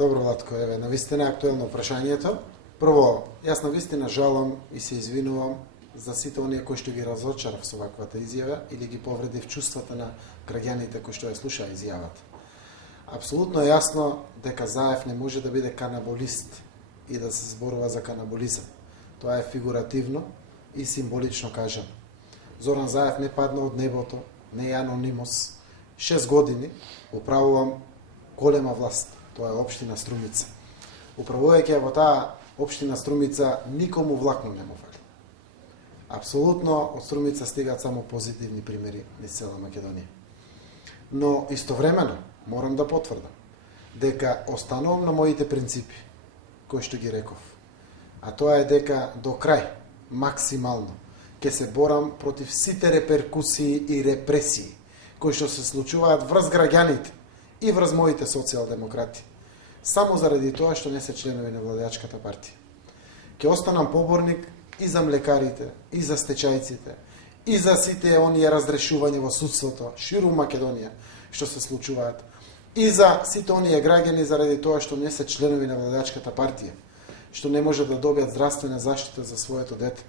Добро, Владко, еве, навистина актуелно прашањето. Прво, јас навистина жалам и се извинувам за сите оние кои што ги разочарав со ваквата изјава или ги повредив чувствата на граѓаните кои што ја слушаа изјавата. Апсолутно е јасно дека Заев не може да биде канаболист и да се зборува за канаболизам. Тоа е фигуративно и символично кажано. Зоран Заев не падна од небото, не е анонимус. 6 години управувам голема власт. Тоа е општина Струмица. Управувајќи во таа општина Струмица, никому влакно не му фали. Апсолутно од Струмица стигаат само позитивни примери низ цела Македонија. Но истовремено морам да потврдам дека останувам на моите принципи, кои што ги реков. А тоа е дека до крај, максимално, ќе се борам против сите реперкусии и репресии кои што се случуваат врз граѓаните и врз моите социјалдемократи, само заради тоа што не се членови на владеачката партија. Ќе останам поборник и за млекарите, и за стечајците, и за сите оние разрешувања во судството, ширум Македонија, што се случуваат, и за сите оние граѓани заради тоа што не се членови на владеачката партија, што не можат да добијат здравствена заштита за своето дете,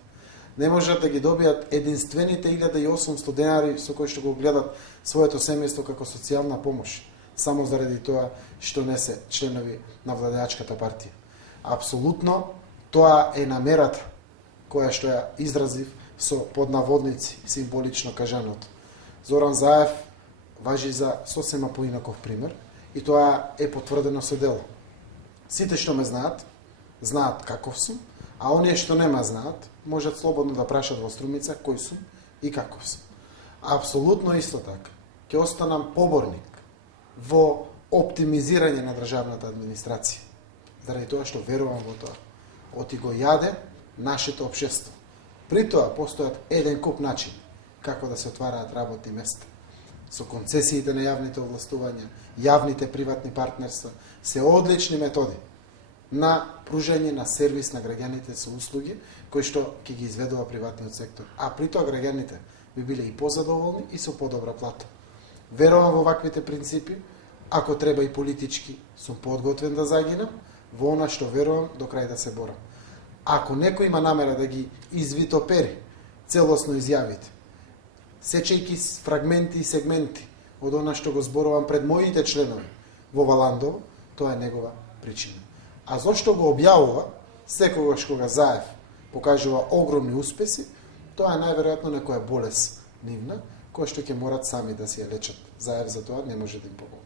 не можат да ги добијат единствените 1800 денари со кои што го гледат своето семејство како социјална помош, само заради тоа што не се членови на владеачката партија. Апсолутно, тоа е намерата која што ја изразив со поднаводници символично кажаното. Зоран Заев важи за сосема поинаков пример и тоа е потврдено со дело. Сите што ме знаат, знаат каков сум, а оние што не ме знаат, можат слободно да прашат во Струмица кој сум и каков сум. Апсолутно исто така, ќе останам поборник во оптимизирање на државната администрација, заради тоа што верувам во тоа. Оти го јаде нашето општество. При тоа постојат еден куп начин како да се отвараат работни места. Со концесиите на јавните овластувања, јавните приватни партнерства, се одлични методи на пружање на сервис на граѓаните со услуги кои што ќе ги изведува приватниот сектор. А при тоа граѓаните би биле и позадоволни и со подобра плата. Верувам во ваквите принципи, ако треба и политички, сум подготвен да загинам, во она што верувам до крај да се борам. Ако некој има намера да ги извитопери целосно изјавите, сечејќи фрагменти и сегменти од она што го зборувам пред моите членови во Валандово, тоа е негова причина. А зошто го објавува секогаш кога Заев покажува огромни успеси, тоа е најверојатно некоја болест нивна, која што ќе морат сами да си ја лечат. Заев за тоа не може да им помогне.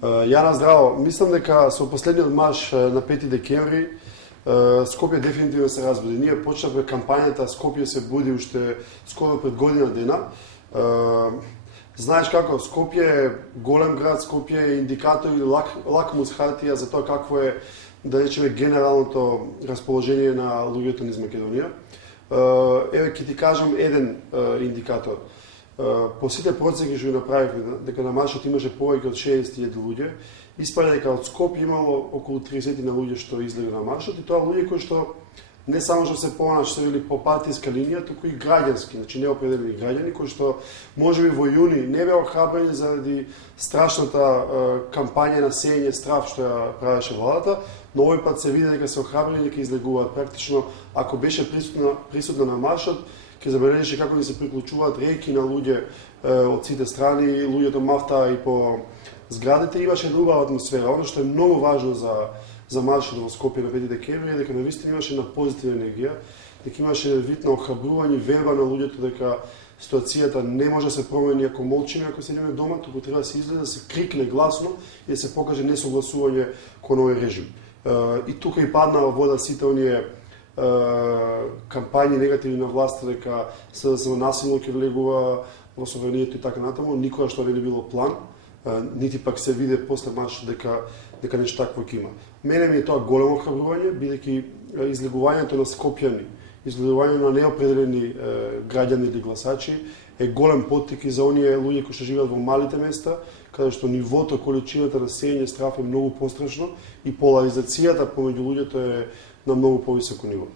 Јана, здраво. Мислам дека со последниот марш на 5 декември Скопје дефинитивно се разбуди. Ние почнавме кампањата, Скопје се буди уште скоро пред година дена. Знаеш како, Скопје е голем град, Скопје е индикатор или лакмус хартија за тоа какво е, да речеме, генералното расположение на луѓето низ Македонија. Еве ќе ти кажам еден индикатор. По сите процеки што ги направивме, дека на маршот имаше повеќе од 60.000 луѓе, испаѓа дека од Скопје имало околу 30 на луѓе што излегле на маршот, и тоа луѓе кои што не само што се понаш се били по партиска линија, туку и граѓански, значи неопределени граѓани кои што можеби во јуни не беа охрабрени заради страшната кампања на сеење страв што ја правеше владата, но овој пат се види дека се охрабрени, дека излегуваат. Практично, ако беше присутна на маршот, ќе забележеше како ни се приклучуваат реки на луѓе од сите страни, луѓето мафтаа и по зградите, имаше друга атмосфера. Оно што е многу важно за маршот во Скопје на 5 декември е дека навистина имаше на позитивна енергија, дека имаше вид на охрабрување, верба на луѓето дека ситуацијата не може да се промени ако молчиме, ако седиме дома, туку треба да се излезе, да се крикне гласно и да се покаже несогласување кон овој режим. И тука и падна во вода сите оние кампањи негативни на власта дека СДСМ насилно ќе влегува во собранието и така натаму, никога што не било план, нити пак се виде после маршот дека нешто такво ќе има. Мене ми е тоа големо охрабрување, бидејќи излегувањето на скопјани, излегувањето на неопределени граѓани или гласачи е голем поттик и за оние луѓе кои што живеат во малите места, каде што нивото, количината на сеење страв е многу пострашно и поларизацијата помеѓу луѓето е на многу повисоко ниво.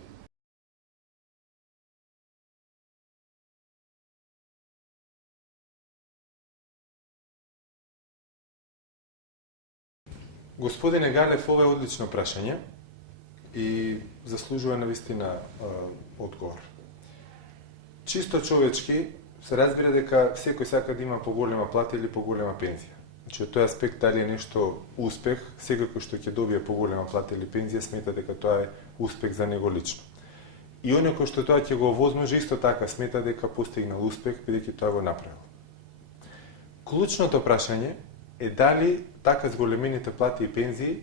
Господине Галев, ова е одлично прашање и заслужува навистина одговор. Чисто човечки се разбира дека секој сака да има поголема плата или поголема пензија. Значи, од тој аспект, дали е нешто успех, секој што ќе добие поголема плата или пензија смета дека тоа е успех за него лично. И оној кој што тоа ќе го овозможи, исто така смета дека постигнал успех бидејќи тоа го направил. Клучното прашање е дали така зголемените плати и пензии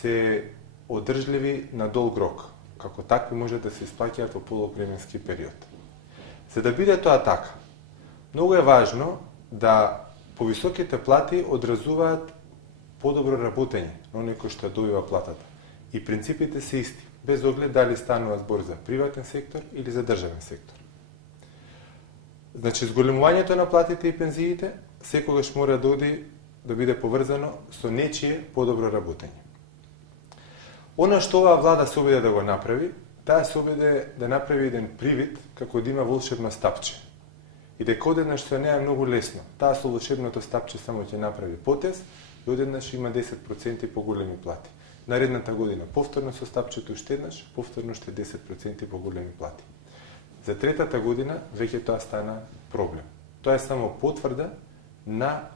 се одржливи на долг рок, како такви може да се исплаќаат во подолг временски период. За да биде тоа така, многу е важно да повисоките плати одразуваат подобро работење на оној кој што добива платата. И принципите се исти, без оглед дали станува збор за приватен сектор или за државен сектор. Значи, зголемувањето на платите и пензиите секогаш мора да биде поврзано со нечие подобро работење. Она што оваа влада се обиде да го направи, таа се обиде да направи еден привид како да има волшебно стапче. И дека одеднаш со неа е многу лесно. Таа со волшебното стапче само ќе направи потез и одеднаш има 10% поголеми плати. Наредната година повторно со стапчето уште еднаш, повторно уште 10% поголеми плати. За третата година веќе тоа стана проблем. Тоа е само потврда на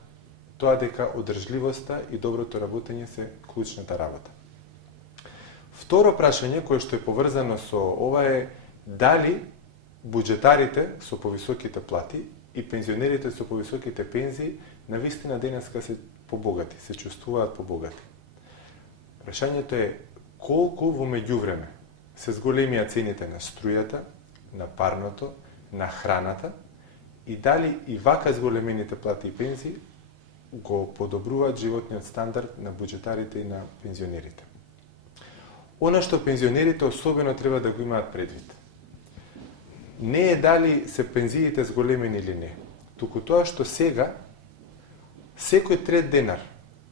тоа дека одржливоста и доброто работење се клучната работа. Второ прашање кое што е поврзано со ова е дали буџетарите со повисоките плати и пензионерите со повисоките пензии навистина денеска се побогати, се чувствуваат побогати. Прашањето е колку во меѓувреме се зголемија цените на струјата, на парното, на храната и дали и вака зголемените плати и пензии го подобруваат животниот стандард на буџетарите и на пензионерите. Она што пензионерите особено треба да го имаат предвид не е дали се пензиите зголемени или не, туку тоа што сега секој трет денар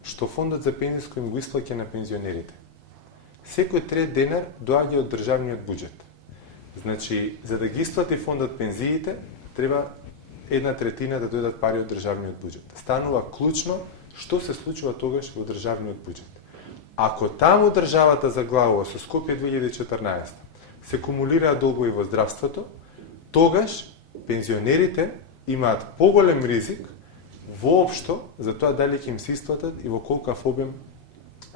што фондот за пензиско им го исплаќа на пензионерите, секој трет денар доаѓа од државниот буџет. Значи, за да ги исплати фондот пензиите, треба 1/3 да дојдат пари од државниот буџет. Станува клучно што се случува тогаш во државниот буџет. Ако таму државата заглавува со Скопје 2014 се кумулираат долгови во здравството, тогаш пензионерите имаат поголем ризик воопшто за тоа дали ќе им се исплатат и во колкав обем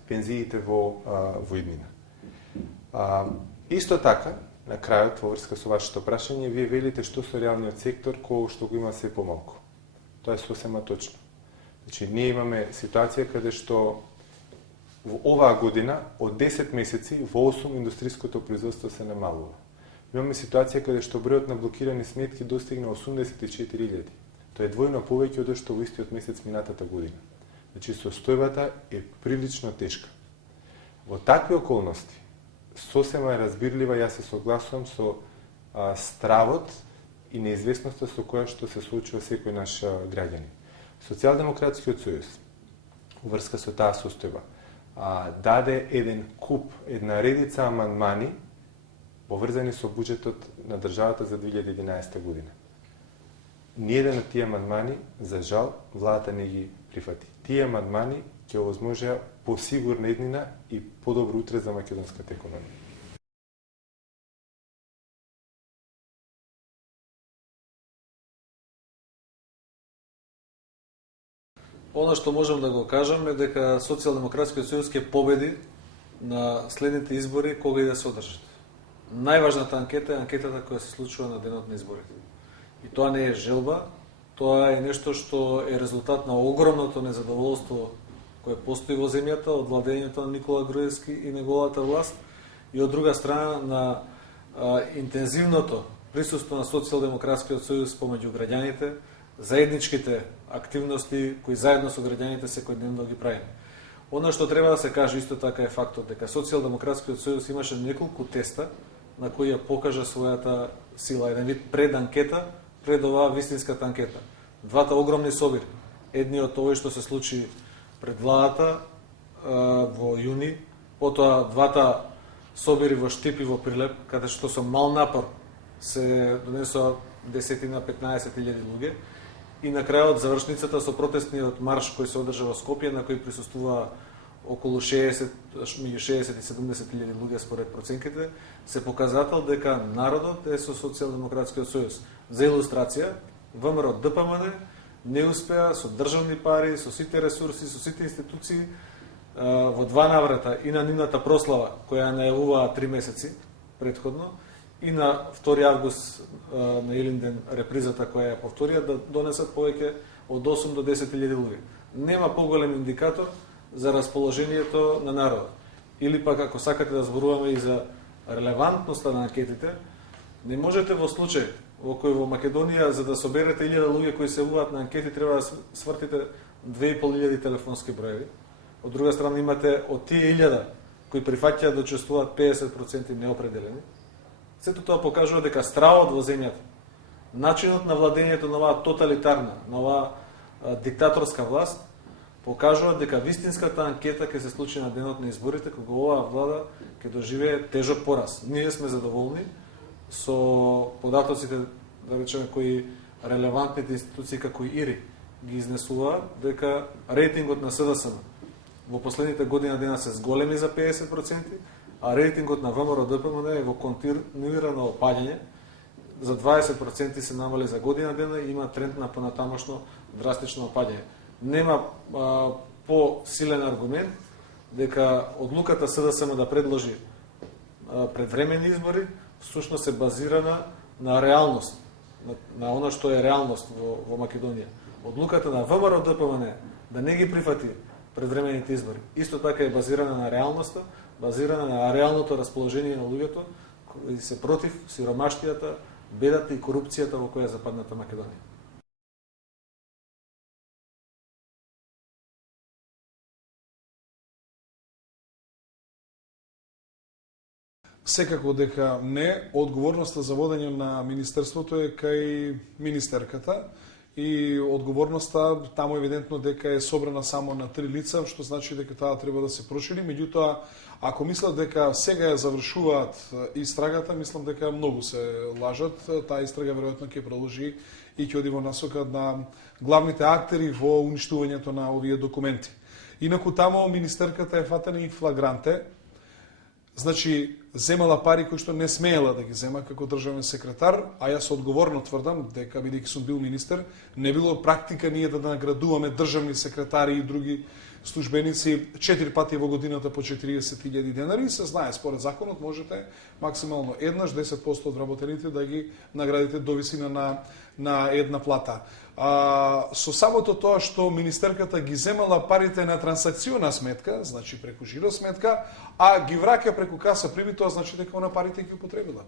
пензиите во иднина. Исто така, на крајот, во врска со вашето прашање, вие велите што со реалниот сектор, кој што го има се помалку. Тоа е сосема точно. Значи, ние имаме ситуација каде што во оваа година, од 10 месеци, во 8 индустриското производство се намалува. Имаме ситуација каде што бројот на блокирани сметки достигна 84.000. Тоа е двојно повеќе од што во истиот месец минатата година. Значи, состојбата е прилично тешка. Во такви околности, сосема е разбирлива, јас се согласувам со стравот и неизвестноста со која што се соочува секој наш граѓанин. Социјалдемократскиот сојуз, врска со таа состојба, даде еден куп, една редица амандмани поврзани со буџетот на државата за 2011 година. Ниеден од тие амандмани, за жал, владата не ги прифати. Тие амандмани ќе овозможеа посигурна иднина и подобро утре за македонската економија. Она што можам да го кажам е дека Социјалдемократскиот сојуз ќе победи на следните избори кога и да се одржат. Најважната анкета е анкетата која се случува на денот на изборите. И тоа не е желба, тоа е нешто што е резултат на огромното незадоволство кое постои во земјата од владењето на Никола Груевски и неговата власт и од друга страна на интензивното присуство на Социјалдемократскиот сојуз помеѓу граѓаните, заедничките активности кои заедно со граѓаните секојдневно ги правиме. Она што треба да се каже исто така е фактот дека Социјалдемократскиот сојуз имаше неколку теста на кои ја покажа својата сила, еден вид преданкета пред оваа вистинската анкета. Двата огромни собири, едниот овој што се случи пред владата во јуни, потоа двата собири во Штип и во Прилеп, каде што со мал напор се донесоа 10-15 луѓе, и на крајот завршницата со протестниот марш кој се одржа во Скопје, на кој присуствува околу 60, меѓу 60 и 70 илјади луѓе според проценките, се показател дека народот е со Социјалдемократскиот сојуз. За илустрација, ВМРО ДПМН не успеа со државни пари, со сите ресурси, со сите институции, во два наврата и на нивната прослава, која најавуваа 3 месеци предходно, и на 2 август на Илинден репризата која ја повторија, да донесат повеќе од 8 до 10 илјади луѓе. Нема поголем индикатор за расположението на народот. Или пак, ако сакате да зборуваме и за релевантноста на анкетите, не можете во случај во кој во Македонија, за да соберете 1000 луѓе кои се јавуваат на анкети, треба да свртите 2500 телефонски броеви. Од друга страна имате од тие 1000 кои прифаќаат да учествуваат 50% неопределени. Сето тоа покажува дека стравот во земјата, начинот на владењето на оваа тоталитарна, на оваа диктаторска власт, покажува дека вистинската анкета ќе се случи на денот на изборите, кога оваа влада ќе доживее тежок пораз. Ние сме задоволни со податоците, да речеме, кои релевантните институции како ИРИ ги изнесуваат, дека рейтингот на СДСМ во последните година дена се зголеми за 50%, а рейтингот на ВМРО ДПМН е во континуирано опаѓање, за 20% се намали за година дена и има тренд на понатамошно драстично опаѓање. Нема по-силен аргумент дека одлуката СДСМ да предложи предвременни избори всушност е базирана на реалност, на она што е реалност во Македонија. Одлуката на ВМРО ДПМН да не ги прифати предвремените избори исто така е базирана на реалноста, базирана на реалното расположение на луѓето кои се против сиромаштијата, бедата и корупцијата во која е западната Македонија. Секако дека не, одговорноста за водење на Министерството е кај министерката и одговорноста таму евидентно дека е собрана само на 3 лица, што значи дека таа треба да се прошири. Меѓутоа, ако мислат дека сега ја завршуваат истрагата, мислам дека многу се лажат. Таа истрага веројатно ќе продолжи и ќе оди во насока на главните актери во уништувањето на овие документи. Инаку таму министерката е фатена и флагранте. Значи, земала пари кои што не смеела да ги зема како државен секретар, а јас одговорно тврдам дека, бидејќи сум бил министер, не било практика ние да наградуваме државни секретари и други службеници 4 пати во годината по 40.000 денари. Се знае, според законот можете максимално еднаш 10% од работените да ги наградите до висина на една плата. Со самото тоа што министерката ги земала парите на трансакциона сметка, значи преку жиро сметка, а ги враќа преку каса прими, тоа значи дека она парите ги употребила.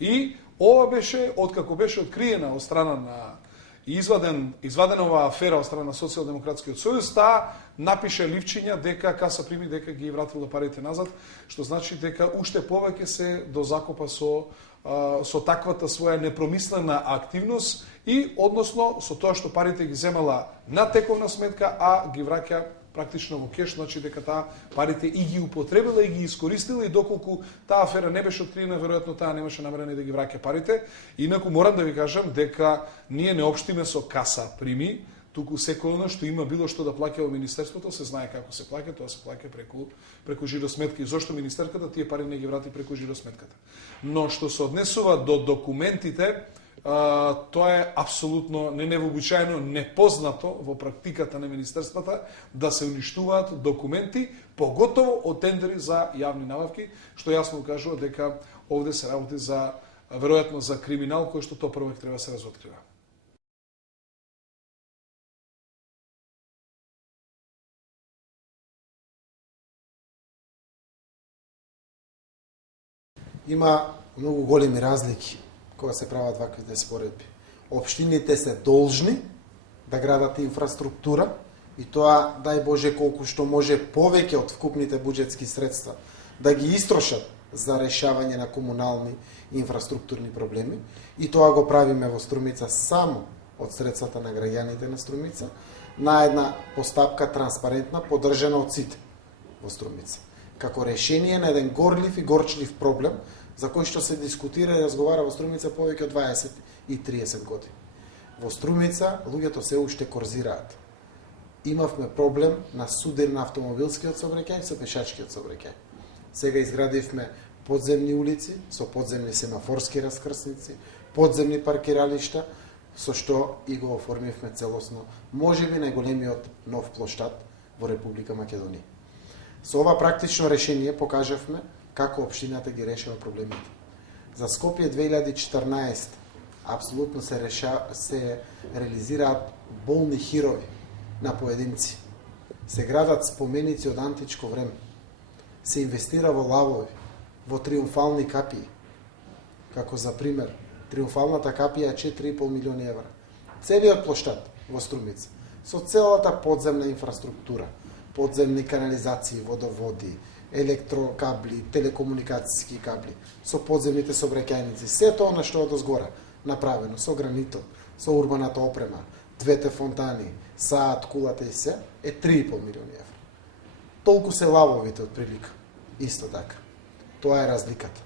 И ова беше, откако беше откриена од страна на извадена оваа афера од страна на Социјалдемократскиот сојуз, таа напише ливчиња дека каса прими, дека ги вратила парите назад, што значи дека уште повеќе се дозакопа со таквата своја непромислена активност и односно со тоа што парите ги земала на тековна сметка, а ги враќа практично во кеш, значи дека таа парите и ги употребила и ги искористила, и доколку таа афера не беше откриена, веројатно таа немаше намерение да ги враќа парите. Инаку морам да ви кажам дека ние не општиме со каса прими, туку секој оно што има било што да плаќа во министерството, се знае како се плаќа, тоа се плаќа преку жиросметка. И зошто министерката тие пари не ги врати преку жиросметката. Но што се однесува до документите, тоа е апсолутно невообичаено, непознато во практиката на министерствата да се уништуваат документи, поготово од тендери за јавни набавки, што јасно кажува дека овде се работи за веројатно за криминал кој што тоа прво треба да се разоткрива. Има многу големи разлики кога се прават ваквите споредби. Општините се должни да градат инфраструктура и тоа, дај Боже, колку што може повеќе од вкупните буџетски средства да ги истрошат за решавање на комунални инфраструктурни проблеми. И тоа го правиме во Струмица само од средствата на граѓаните на Струмица, на една постапка транспарентна, поддржана од сите во Струмица. Како решение на еден горлив и горчлив проблем, за кој што се дискутира и разговара во Струмица повеќе од 20 и 30 години. Во Струмица луѓето се уште корзираат. имавме проблем на судир на автомобилскиот сообраќај со пешачкиот сообраќај. Сега изградивме подземни улици со подземни семафорски раскрсници, подземни паркиралишта, со што и го оформивме целосно, можеби најголемиот нов плоштад во Република Македонија. Со ова практично решение покажавме како општината ги решава проблемите. За Скопје 2014 апсолутно се реализираат болни хирови на поединци. Се градат споменици од античко време. Се инвестира во лавови, во триумфални капии. Како за пример, триумфалната капија е 4,5 милиони евра. Целиот плоштад во Струмица, со целата подземна инфраструктура, подземни канализации, водоводи, електрокабли, телекомуникацијски кабли, со подземните сообраќајници, се тоа на што е дозгора направено, со гранитот, со урбаната опрема, двете фонтани, саат, кулата и се, е 3,5 милиони евра. Толку се лавовите од прилика. Исто така. Тоа е разликата.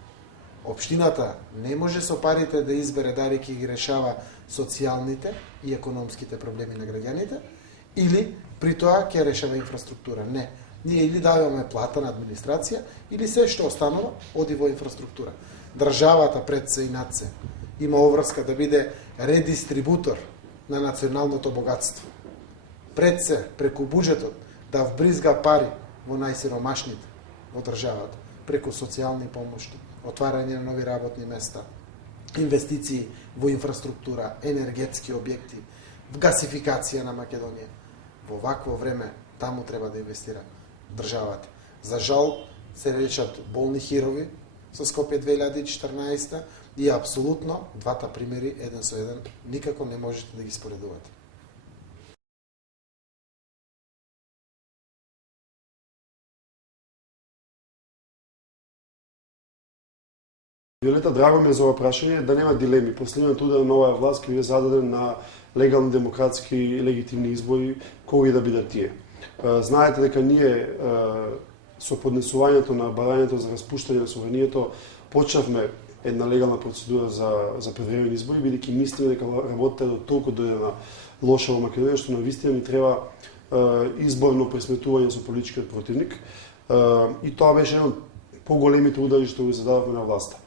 Општината не може со парите да избере дали ќе ги решава социјалните и економските проблеми на граѓаните, или при тоа ќе решава инфраструктура. Не. Ние или даваме плата на администрација, или се што останува оди во инфраструктура. Државата пред се и над се има обврска да биде редистрибутор на националното богатство. Пред се, преку буџетот, да вбризга пари во најсиромашните во државата, преку социјални помошти, отварање на нови работни места, инвестиции во инфраструктура, енергетски објекти, гасификација на Македонија. Во вакво време таму треба да инвестира државата. За жал се речат болни хирови со Скопје 2014 и апсолутно двата примери еден со еден никако не можете да ги споредувате. Виолета, драго ми е за ова прашање, да нема дилеми. Последниот удар на оваа власт ќе биде зададен на легални, демократски и легитимни избори, кои да бидат тие. Знаете дека ние со поднесувањето на барањето за распуштање на собранието почнавме една легална процедура за превремени избори, бидејќи мислиме дека работата е до толку дојдена лоша во Македонија, што навистина ни треба изборно пресметување со политичкиот противник. И тоа беше еден од поголемите удари што го задававме на власта.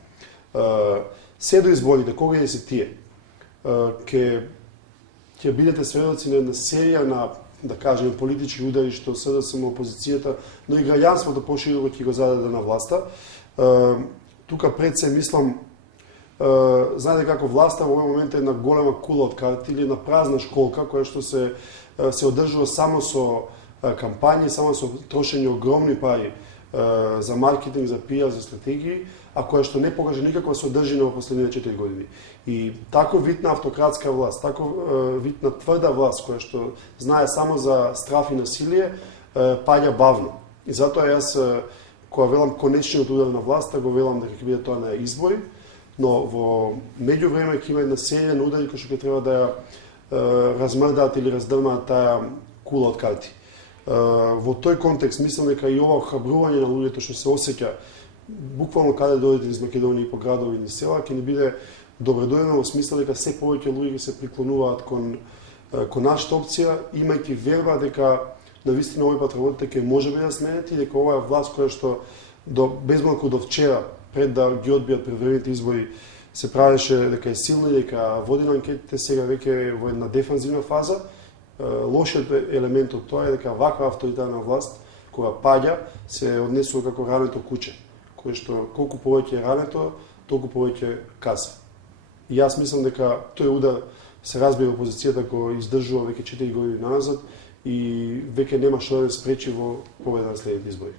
Се до изборите, кога и се тие, ќе бидете сведоци на една серија на, да кажем, политички удари што СДСМ опозицијата, но и граѓанството пошироко ќе го зададе на власта. Тука пред се мислам, знаете како власта во овој момент е една голема кула од карти или една празна школка која што се одржува само со кампањи, само со трошење огромни пари за маркетинг, за пиар, за стратегии, а која што не покаже никаква содржина во последните 4 години. И таков вид на автократска власт, таков вид на тврда власт, која што знае само за страф и насилие, паѓа бавно. И затоа јас, кога велам конечниот удар на власта, го велам дека ќе биде тоа на избори, но во меѓувреме ќе има една серија на удари кои што ќе треба да ја размрдаат или раздрмаат таа кула од карти. Во тој контекст мислам дека и ова хабрување на луѓето што се осеќа буквално каде дојдете из Македонија и по градови и села, ќе ни биде добредојдено во смисла дека се повеќе луѓе се приклонуваат кон нашата опција, имајќи верба дека навистина овој пат работите ќе може да сменети и дека оваа власт која што безмалку до вчера, пред да ги одбијат превремените избори, се правеше дека е силна и дека води на анкетите, сега веќе е во една дефанзивна фаза. Лошиот елемент од тоа е дека ваква авторитарна власт, кога паѓа, се однесува како рането куче, кое што колку повеќе е рането, толку повеќе каса. И јас мислам дека тој удар се разбира опозицијата кој издржува веќе 4 години назад и веќе нема што да спречи во победа на следните избори.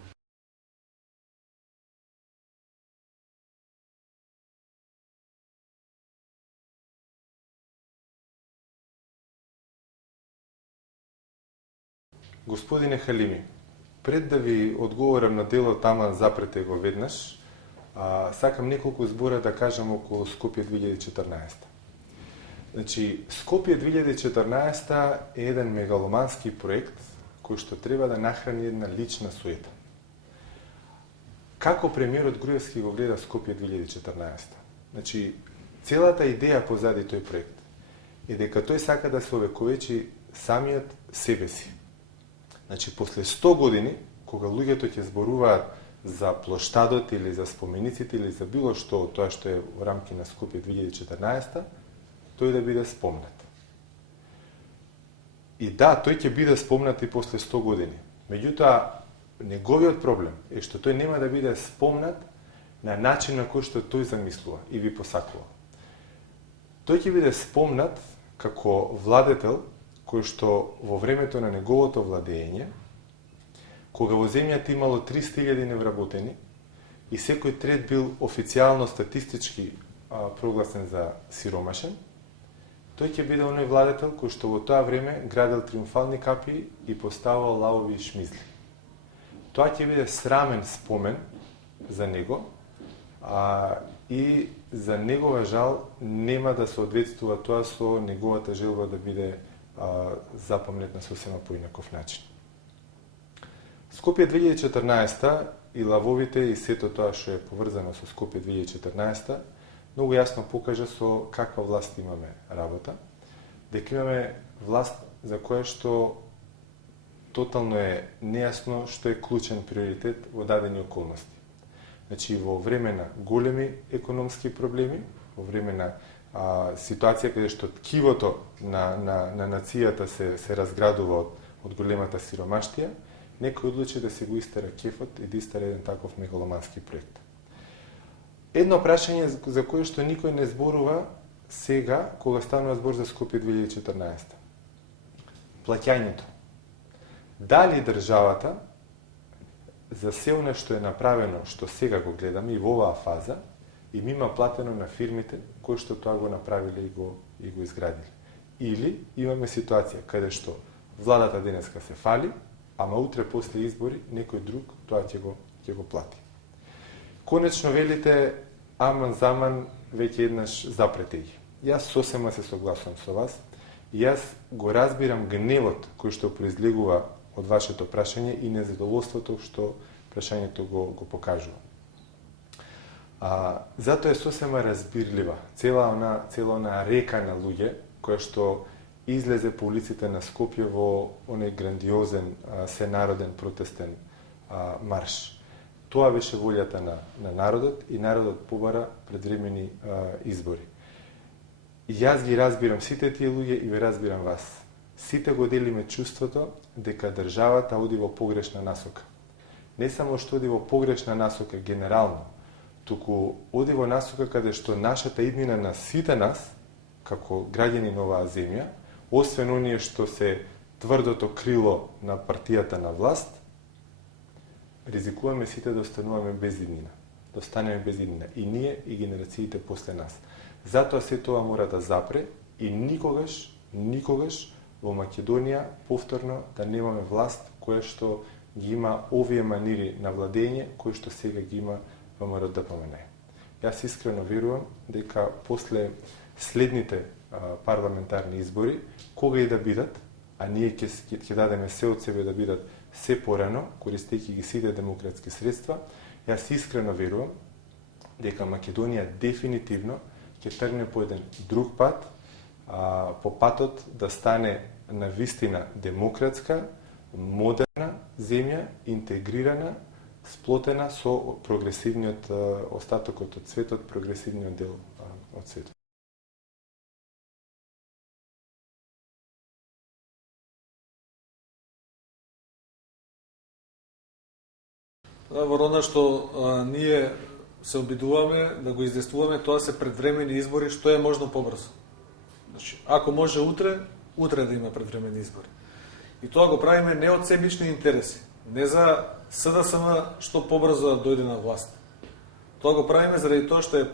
Господине Халими, пред да ви одговорам на делот тама запрете го веднаш, сакам неколку збора да кажам околу Скопје 2014. Значи, Скопје 2014 е еден мегаломански проект кој што треба да нахрани една лична суета. Како премиерот Груевски го гледа Скопје 2014? Значи, целата идеја позади тој проект е дека тој сака да се овековечи самиот себе си. Значи, после 100 години, кога луѓето ќе зборуваат за плоштадот или за спомениците или за било што тоа што е во рамки на Скопје 2014, тој да биде спомнат. И да, тој ќе биде спомнат и после 100 години. Меѓутоа, неговиот проблем е што тој нема да биде спомнат на начин на кој што тој замислува и би посакува. Тој ќе биде спомнат како владетел кој што во времето на неговото владење, кога во земјата имало 300.000 невработени и секој трет бил официјално статистички прогласен за сиромашен, тој ќе биде оној владетел кој што во тоа време градел триумфални капии и поставувал лавови и шмизли. Тоа ќе биде срамен спомен за него, и за негова жал нема да соодветствува тоа со неговата желба да биде запомнет на сосема поинаков начин. Скопје 2014 и лавовите и сето тоа што е поврзано со Скопје 2014 многу јасно покажа со каква власт имаме работа, дека имаме власт за која што тотално е нејасно што е клучен приоритет во дадени околности. Значи, во време на големи економски проблеми, во време на ситуација каде што ткивото на нацијата се разградува од големата сиромаштија, некој одлучи да се го истера кефот и да истера еден таков мегаломански проект. Едно прашање за кое што никој не зборува сега, кога станува збор за Скопје 2014. Плаќањето. Дали државата за се она што е направено, што сега го гледаме и во оваа фаза, им има платено на фирмите кои што тоа го направиле и го изградиле. Или имаме ситуација каде што владата денеска се фали, ама утре после избори некој друг тоа ќе го плати. Конечно велите аман заман веќе еднаш запрете ги. Јас сосема се согласувам со вас и јас го разбирам гневот кој што произлегува од вашето прашање и незадоволството што прашањето го покажува. Затоа е сосема разбирлива цела она река на луѓе која што излезе по улиците на Скопје во оној грандиозен сенароден протестен марш. Тоа беше волјата на народот и народот побара предвремени избори. Јас ги разбирам сите тие луѓе и ве разбирам вас. Сите го делиме чувството дека државата оди во погрешна насока. Не само што оди во погрешна насока генерално, туку оди во насока каде што нашата иднина на сите нас, како граѓани на оваа земја, освен оние што се тврдото крило на партијата на власт, ризикуваме сите да остануваме без иднина. Да останеме без иднина. И ние, и генерациите после нас. Затоа се тоа мора да запре и никогаш во Македонија повторно да немаме власт која што ги има овие манири на владење кои што сега ги има ВМРО ДПМН. Јас искрено верувам дека после следните парламентарни избори, кога и да бидат, а ние ќе дадеме се од себе да бидат се порано, користејќи ги сите демократски средства, јас искрено верувам дека Македонија дефинитивно ќе тргне по еден друг пат, по патот да стане навистина демократска, модерна земја, интегрирана, сплотена со прогресивниот остатокот од светот, прогресивниот дел од светот. Во она што ние се обидуваме да го издействуваме, тоа се предвремени избори, што е можно побрзо. Значи, ако може утре да има предвремени избори. И тоа го правиме не од себични интереси, не за СДСМ што побрзо да дојде на власт. Тоа го правиме заради тоа што е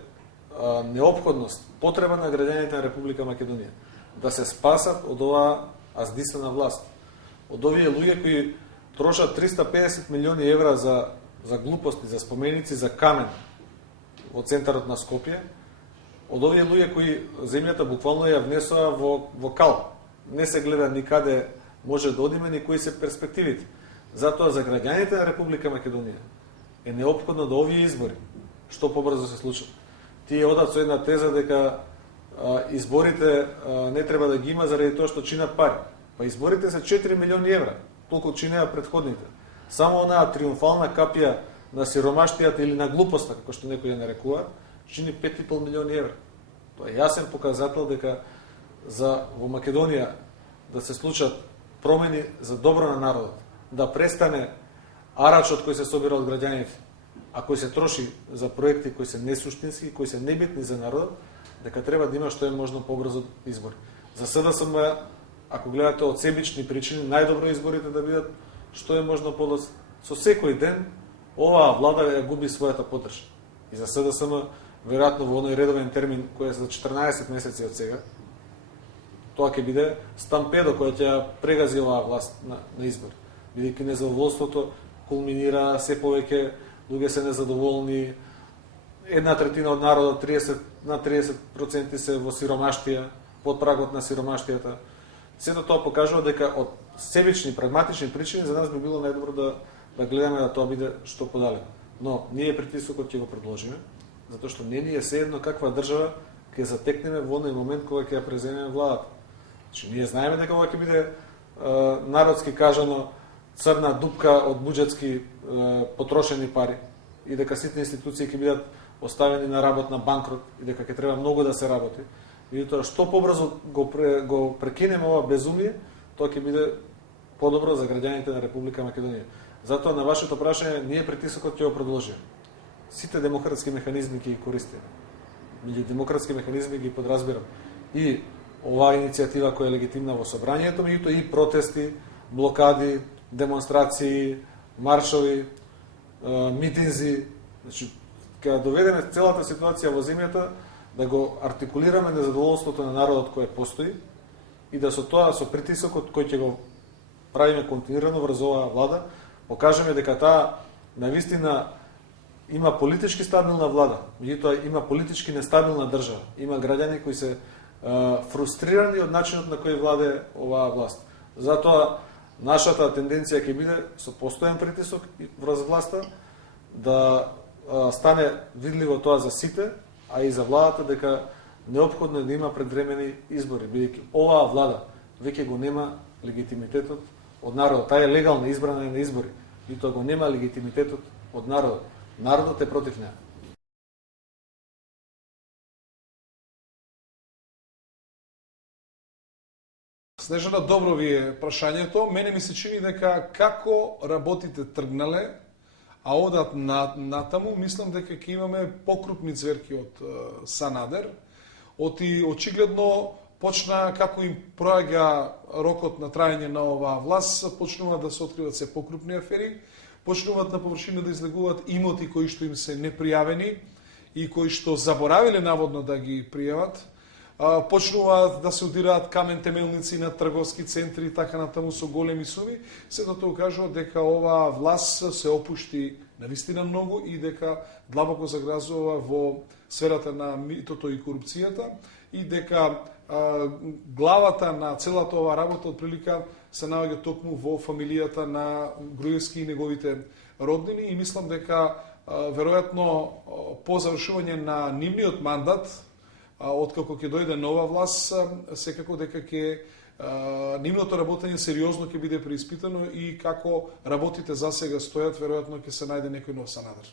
неопходност, потреба на граѓаните на Република Македонија да се спасат од оваа аздисана власт. Од овие луѓе кои трошат 350 милиони евра за глупости, за споменици, за камен во центарот на Скопје, од овие луѓе кои земјата буквално ја внесоа во кал. Не се гледа никаде може да одиме, ни кои се перспективите. Затоа за граѓаните на Република Македонија е неопходно да овие избори што побрзо се случат. Тие одат со една теза дека изборите не треба да ги има заради тоа што чинат пари. Па изборите се 4 милиони евра. толку чинеа претходните. Само онаа триумфална капија на сиромаштијата или на глупоста, како што некои ја нарекуваат, чини 5,5 милиони евра. Тоа е јасен показател дека во Македонија да се случат промени за добро на народот, да престане арачот кој се собира од граѓаните, а кој се троши за проекти кои се несуштински, кои се небитни за народот, дека треба да има што е можно побрзо избори. За СДСМ, ако гледате од себични причини, најдобро изборите да бидат што е можно подоцна. Со секој ден оваа влада ја губи својата поддршка. И за СДСМ, веројатно во оној редовен термин кој е за 14 месеци од сега, тоа ќе биде стампедо која ќе прегази оваа власт на избори. Бидејќи незадоволството кулминира, се повеќе луѓе се незадоволни, 1/3 од народот, на 30% се во сиромаштија, под прагот на сиромаштијата. Сето тоа покажува дека од себични, прагматични причини за нас би било најдобро да гледаме да тоа биде што подалеку. Но ние притисокот ќе го предложиме, затоа што не ни е sejedno каква држава ќе затекнеме во оној момент кога ќе ја преземеме владата. Значи, ние знаеме дека ова ќе биде народски кажано црна дупка од буџетски потрошени пари и дека сите институции ќе бидат оставени на работ на банкрот и дека ќе треба многу да се работи. И тоа што побрзо го прекинеме ова безумие, тоа ќе биде подобро за граѓаните на Република Македонија. Затоа на вашето прашање ние притисокот ќе го продолжиме. Сите демократски механизми ќе ги користиме. Меѓу демократски механизми ги подразбирам и оваа иницијатива која е легитимна во собранието, меѓутоа и протести, блокади, демонстрации, маршови, митинзи. Значи, кога доведеме целата ситуација во земјата, да го артикулираме незадоволството на народот кој постои и да со тоа, со притисокот кој ќе го правиме континуирано врз оваа влада, покажеме дека таа навистина има политички стабилна влада, меѓутоа има политички нестабилна држава. Има граѓани кои се фрустрирани од начинот на кој владе оваа власт. Затоа нашата тенденција ќе биде со постојан притисок врз власта да стане видливо тоа за сите, а и за владата дека неопходно е да има предвремени избори, бидејќи оваа влада веќе го нема легитимитетот од народот. Таа е легална, избрана е на избори, и тоа го нема легитимитетот од народот. Народот е против неа. Снежана, добро ви е прашањето. Мене ми се чини дека како работите тргнале, а одат натаму, мислам дека ќе имаме покрупни цверки од Санадер. Очигледно почна, како им проаѓа рокот на трајање на оваа власт, почнуваат да се откриват се покрупни афери, почнуваат на површина да излегуваат имоти кои што им се непријавени и кои што заборавиле наводно да ги пријават. Почнуваат да се удираат камен темелници на трговски центри и така натаму со големи суми, сето тоа кажува дека оваа власт се опушти навистина многу и дека длабоко загразува во сферата на митото и корупцијата и дека главата на целата оваа работа отприлика се наоѓа токму во фамилијата на Груевски и неговите роднини и мислам дека веројатно по завршување на нивниот мандат, откако ќе дојде нова власт, секако дека ќе нивното работење сериозно ќе биде преиспитано и како работите за сега стојат, веројатно ќе се најде некој нов Санадер.